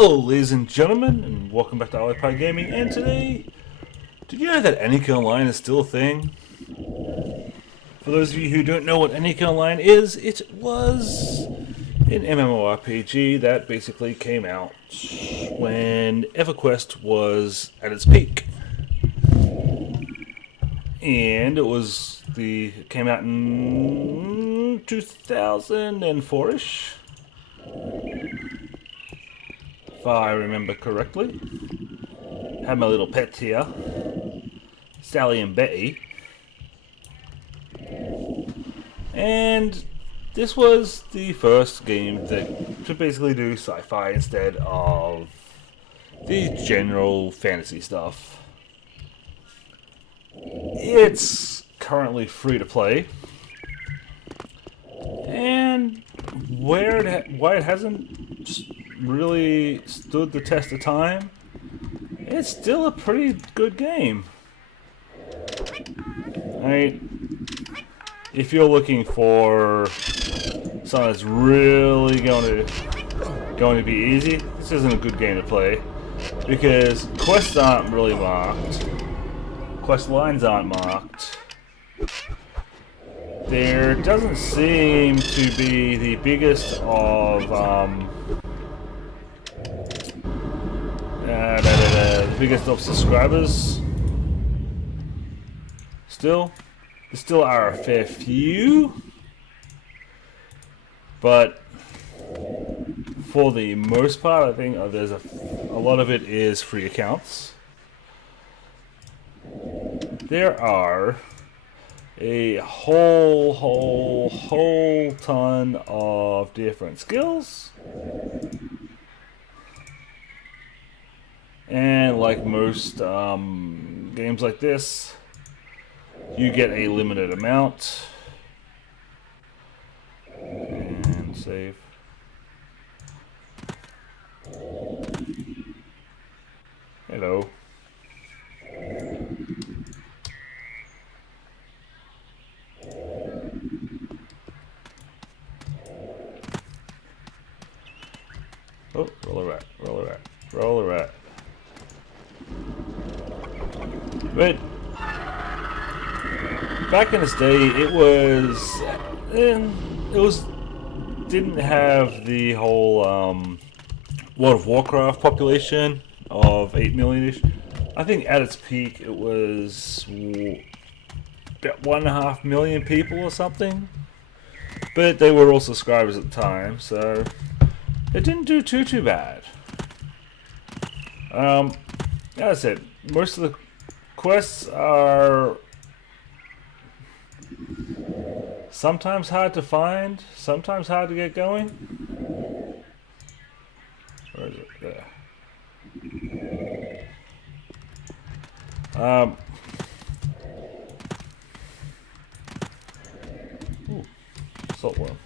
Hello ladies and gentlemen, and welcome back to iPod Gaming. And today, did you know that Anarchy Online is still a thing? For those of you who don't know what Anarchy Online is, it was an MMORPG that basically came out when EverQuest was at its peak. And it came out in 2004-ish. If I remember correctly. Had my little pets here, Sally and Betty. And this was the first game to basically do sci-fi instead of the general fantasy stuff. It's currently free to play. And why it hasn't really stood the test of time, it's still a pretty good game. If you're looking for something that's really going to be easy, this isn't a good game to play because quests aren't really marked, quest lines aren't marked. There doesn't seem to be the biggest of subscribers. There still are a fair few, but for the most part, I think there's a lot of it is free accounts. There are a whole ton of different skills. And like most games like this, you get a limited amount. And save. Hello. Oh, roll a rat, roll a rat, roll a rat. But back in its day, it didn't have the whole World of Warcraft population of 8 million-ish. I think at its peak it was about 1.5 million people or something. But they were all subscribers at the time, so it didn't do too bad. As I said, most of the quests are sometimes hard to find, sometimes hard to get going. Where is it? There. Ooh, saltworm.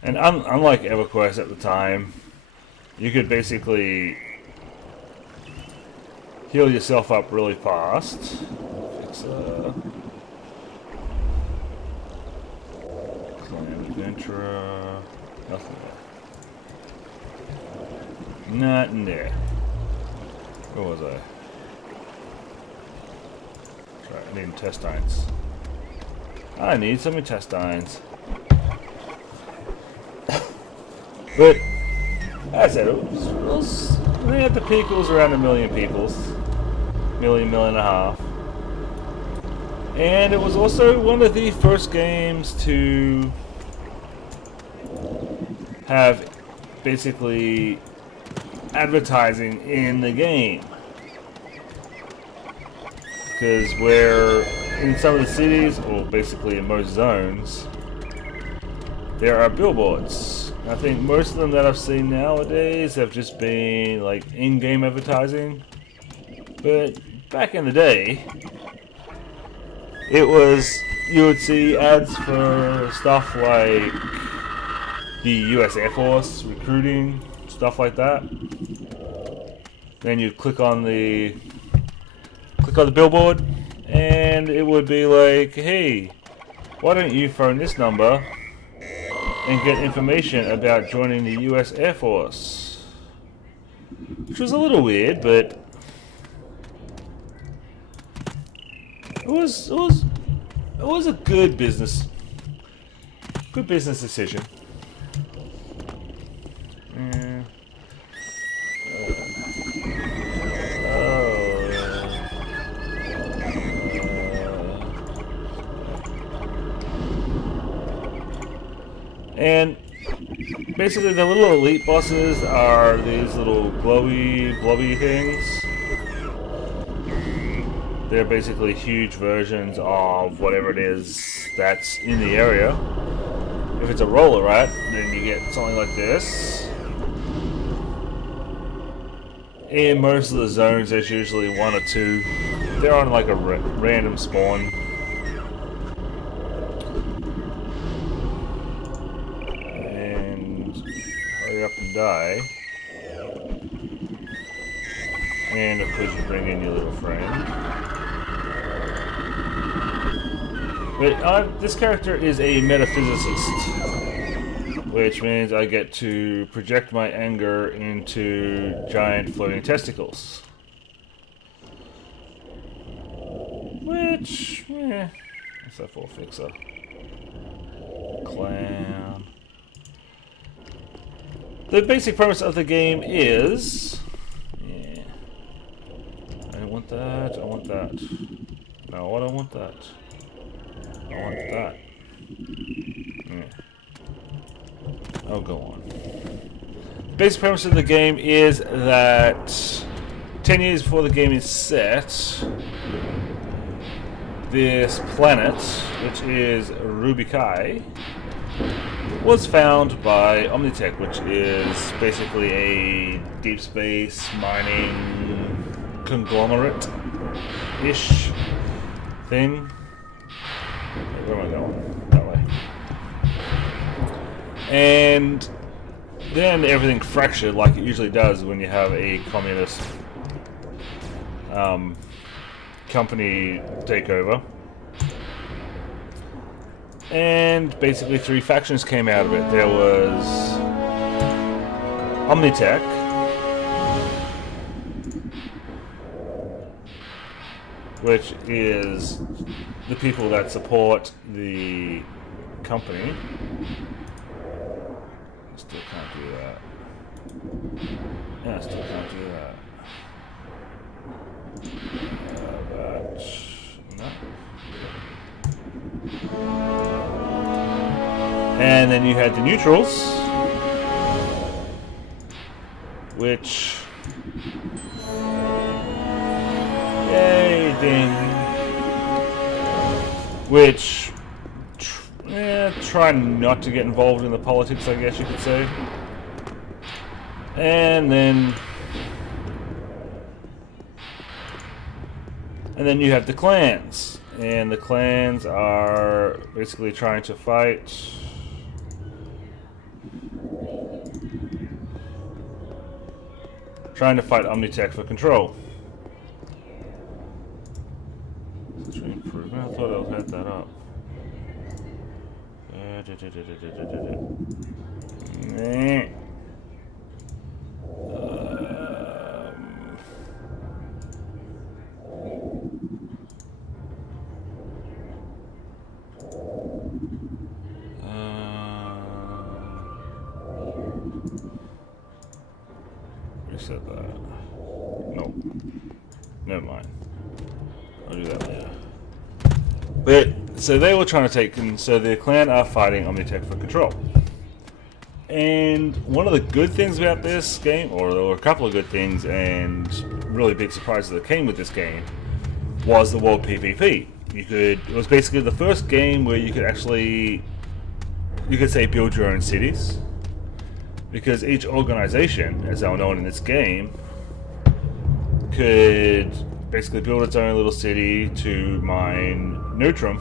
And unlike EverQuest at the time, you could basically heal yourself up really fast. It's Clan Adventurer. Nothing there. Nothing there. Where was I? Right, I need intestines. I need some intestines. But as I said, I think at the peak it was around 1 million people. Million and a half. And it was also one of the first games to have basically advertising in the game. Because where in some of the cities, or basically in most zones, there are billboards. I think most of them that I've seen nowadays have just been like in-game advertising. But back in the day, you would see ads for stuff like the US Air Force recruiting, stuff like that. Then you'd click on the billboard, and it would be like, hey, why don't you phone this number and get information about joining the US Air Force. Which was a little weird, but it was a good business decision. Yeah. And basically the little elite bosses are these little blobby things. They're basically huge versions of whatever it is that's in the area. If it's a roller rat, then you get something like this. In most of the zones there's usually one or two. They're on like a random spawn. Up and die, and of course you bring in your little friend. But this character is a metaphysicist, which means I get to project my anger into giant floating testicles. Which, what's that for, fixer? Clown. The basic premise of the game is... Yeah. I don't want that, I want that. No, I don't want that. I want that. Yeah. Oh, go on. The basic premise of the game is that 10 years before the game is set, this planet, which is Rubi-Ka, was found by Omnitech, which is basically a deep space mining conglomerate-ish thing. Where am I going? That way. And then everything fractured like it usually does when you have a communist company take over. And basically 3 factions came out of it. There was Omnitech, which is the people that support the company. I still can't do that. Yeah, I still can't do that. No. And then you had the neutrals, which, yay, ding, which try not to get involved in the politics, I guess you could say. And then you have the clans, and the clans are basically trying to fight Omnitech for control. Improvement. I thought I had that up. Reset that. No. Never mind. I'll do that later. But, so they were trying to take, and so the clan are fighting Omnitech for control. And one of the good things about this game, or there were a couple of good things and really big surprises that came with this game, was the world PvP. It was basically the first game where you could actually, you could say, build your own cities. Because each organization, as they were known in this game, could basically build its own little city to mine Notum,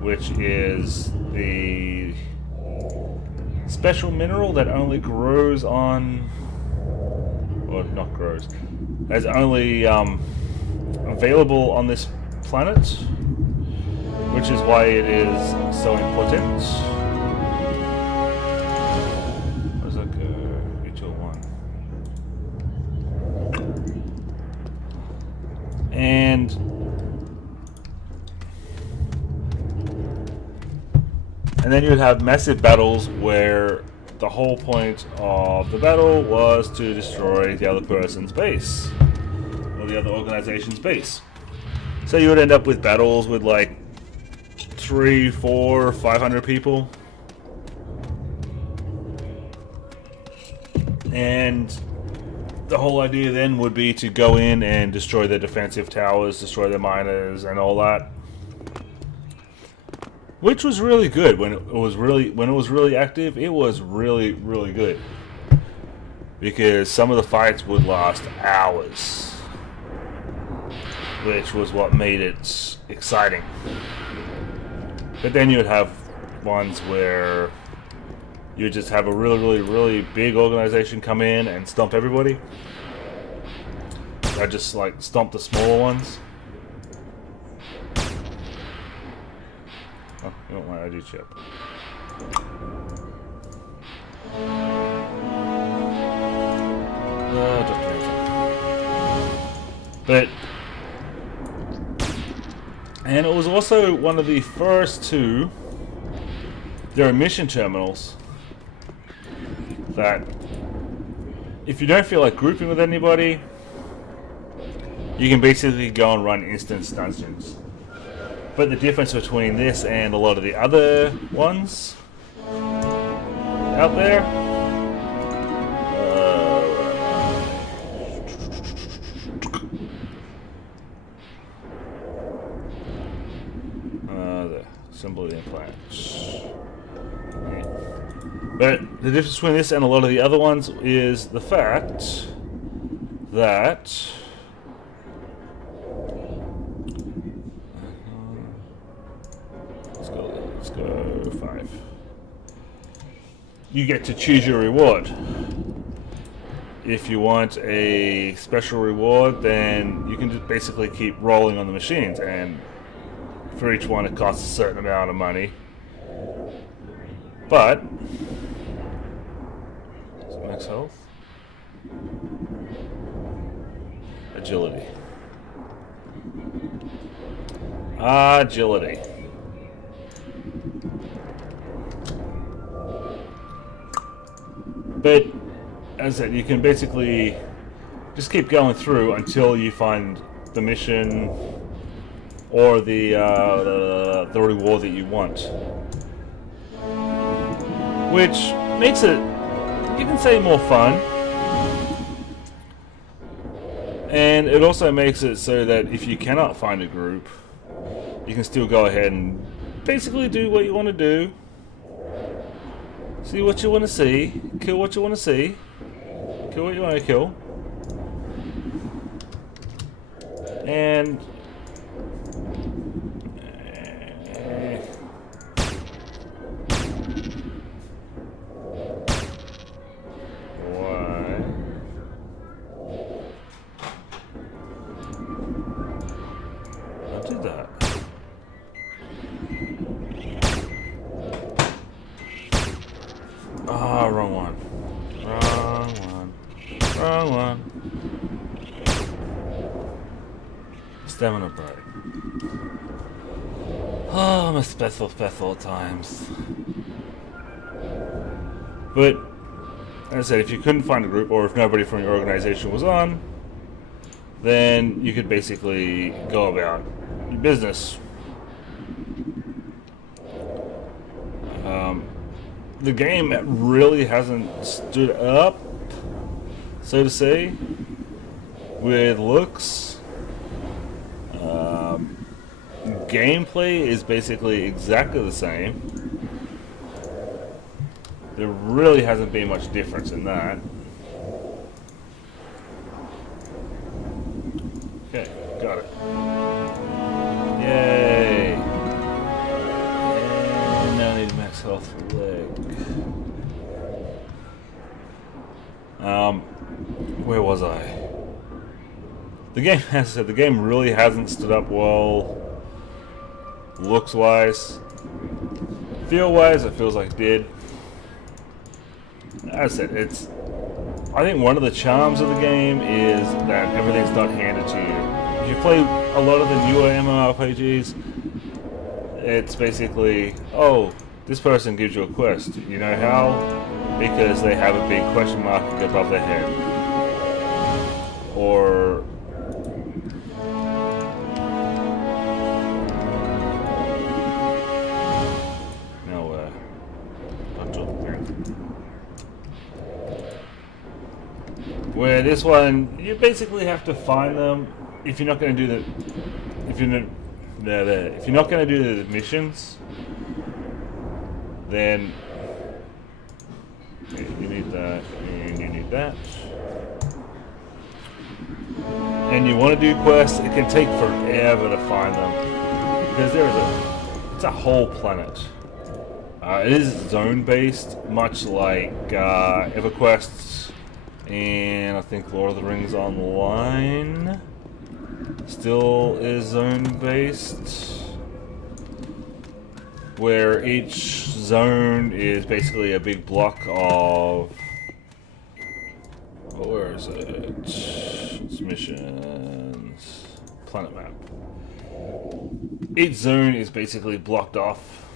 which is the special mineral that only grows on, or not grows, that's only available on this planet, which is why it is so important. And then you would have massive battles where the whole point of the battle was to destroy the other person's base, or the other organization's base. So you would end up with battles with like 3, 4, 500 people. And the whole idea then would be to go in and destroy their defensive towers, destroy their miners, and all that. Which was really good when it was really active. It was really good, because some of the fights would last hours, which was what made it exciting. But then you would have ones where you would just have a really big organization come in and stomp everybody. I just like stomp the smaller ones. Oh, you want my ID chip. But, and it was also one of the first two. There are mission terminals that, if you don't feel like grouping with anybody, you can basically go and run instance dungeons. But the difference between this and a lot of the other ones out there, the symbol of the implant. But the difference between this and a lot of the other ones is the fact that let's go 5. You get to choose your reward. If you want a special reward, then you can just basically keep rolling on the machines, and for each one it costs a certain amount of money. But max health, agility. But as I said, you can basically just keep going through until you find the mission or the reward that you want, which makes it, you can say, more fun. And it also makes it so that if you cannot find a group, you can still go ahead and basically do what you want to do. See what you want to see, kill what you want to see, kill what you want to kill. And wrong one. Stamina break. Oh, my special times. But, as I said, if you couldn't find a group, or if nobody from your organization was on, then you could basically go about your business. The game really hasn't stood up, so to say, with looks. Gameplay is basically exactly the same. There really hasn't been much difference in that. Okay, got it. Yay! And now I need max health for leg. Where was I? The game, as I said, the game really hasn't stood up well. Looks-wise. Feel-wise, it feels like it did. As I said, I think one of the charms of the game is that everything's not handed to you. If you play a lot of the newer MMORPGs, it's basically, oh, this person gives you a quest. You know how? Because they have a big question mark above their head. Or nowhere. Where this one, you basically have to find them if you're not going to do the if you're not going to do the missions. Then you need that, and you need that. And you want to do quests, it can take forever to find them. Because it's a whole planet. It is zone-based, much like EverQuest and I think Lord of the Rings Online still is zone-based. Where each zone is basically a big block of... where is it? It's missions. Planet map. Each zone is basically blocked off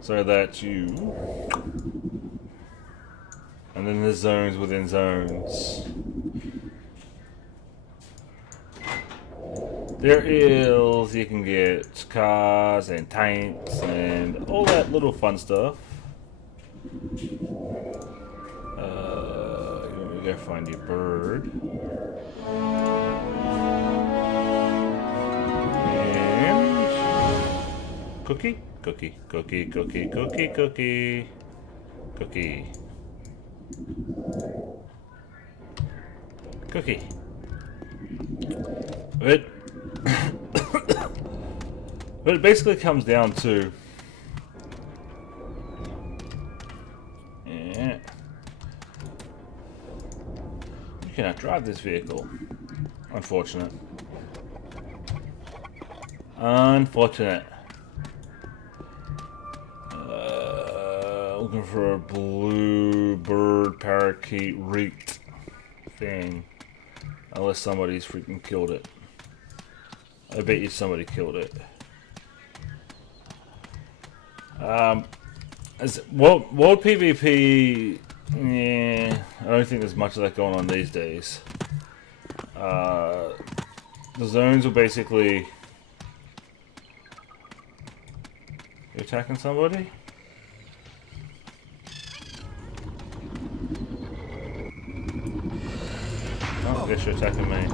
so that you... and then there's zones within zones. There is, you can get cars and tanks and all that little fun stuff. You gotta find your bird. And cookie, cookie, cookie, cookie, cookie, cookie, cookie, cookie. But it basically comes down to you cannot drive this vehicle. Unfortunate. Unfortunate. Looking for a blue bird parakeet reeked thing. Unless somebody's freaking killed it. I bet you somebody killed it. As world PvP, yeah, I don't think there's much of that going on these days. The zones are basically... you attacking somebody? Oh, I guess you're attacking me.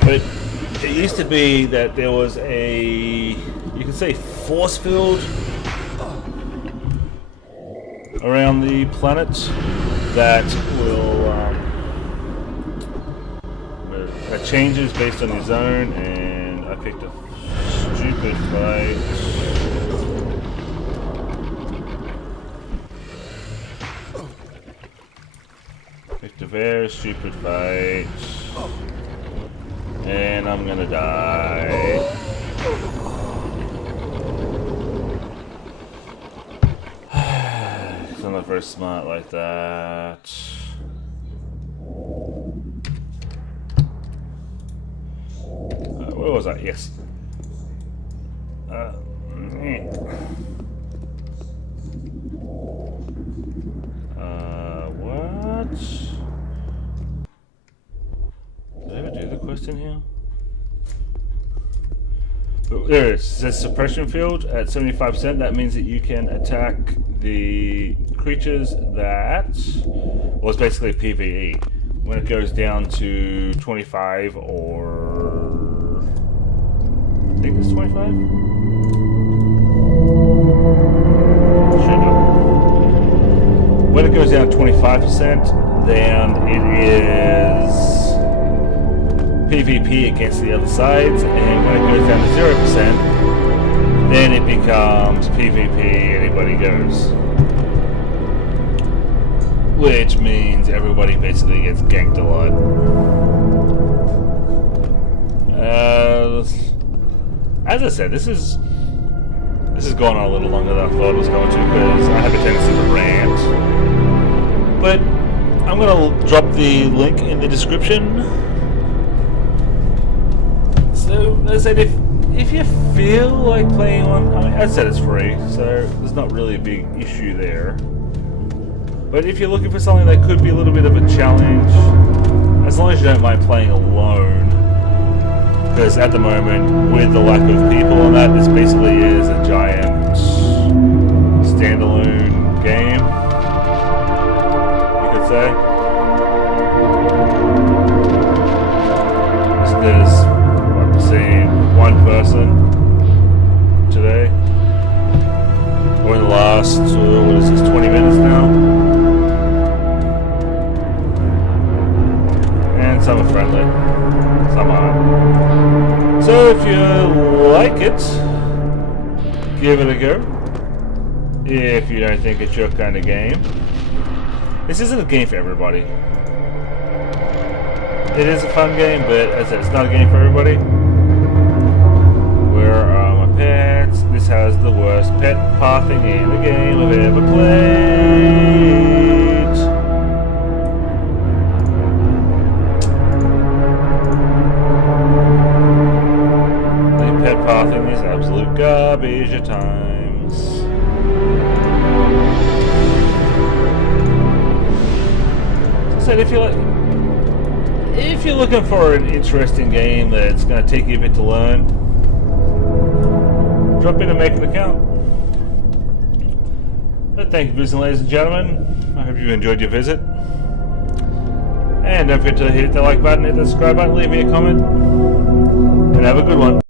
But it used to be that there was a, you could say, force field around the planet that will that changes based on your zone, and I picked a stupid fight. Picked a very stupid fight. And I'm gonna die. I'm not very smart like that. Where was I? Yes. What? Did I ever do the quest in here? There it is. It says suppression field at 75%. That means that you can attack the creatures that... well, it's basically PvE. When it goes down to 25 or... I think it's 25? When it goes down to 25%, then it is PvP against the other sides, and when it goes down to 0%, then it becomes PvP, anybody goes. Which means everybody basically gets ganked a lot. As I said, this is going on a little longer than I thought it was going to, because I have a tendency to rant. But I'm going to drop the link in the description As I said, if you feel like playing one, I mean, as I said, it's free, so there's not really a big issue there. But if you're looking for something that could be a little bit of a challenge, as long as you don't mind playing alone, because at the moment, with the lack of people on that, this basically is a giant standalone game, you could say. There's, I've seen one person today, or in the last, what is this, 20 minutes now? And some are friendly, some aren't. So if you like it, give it a go. If you don't think it's your kind of game, this isn't a game for everybody. It is a fun game, but as I said, it's not a game for everybody. Where are my pets? This has the worst pet pathing in the game I've ever played. The pet pathing is absolute garbage at times. So I said, if you're looking for an interesting game that's going to take you a bit to learn, drop in and make an account. But thank you for listening, ladies and gentlemen. I hope you enjoyed your visit. And don't forget to hit the like button, hit the subscribe button, leave me a comment, and have a good one.